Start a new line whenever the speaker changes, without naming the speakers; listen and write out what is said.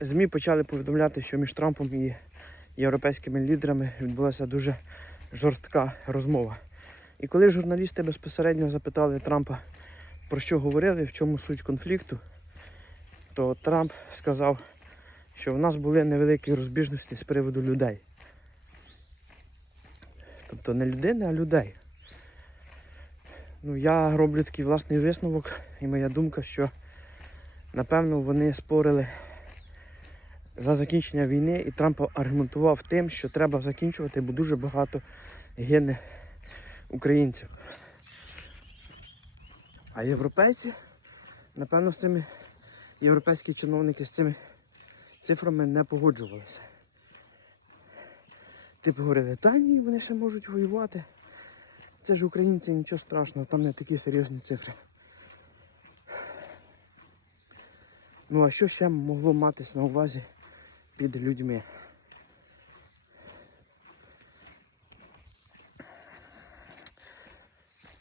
ЗМІ почали повідомляти, що між Трампом і європейськими лідерами відбулася дуже жорстка розмова. І коли журналісти безпосередньо запитали Трампа, про що говорили, в чому суть конфлікту, то Трамп сказав, що в нас були невеликі розбіжності з приводу людей. Тобто не людини, а людей. Ну, я роблю такий власний висновок, і моя думка, що напевно вони спорили за закінчення війни, і Трамп аргументував тим, що треба закінчувати, бо дуже багато гине українців. А європейці, напевно, з цими європейські чиновники з цими цифрами не погоджувалися. Типу говорили, та ні, вони ще можуть воювати. Це ж українці, нічого страшного, там не такі серйозні цифри. Ну а що ще могло матись на увазі під людьми?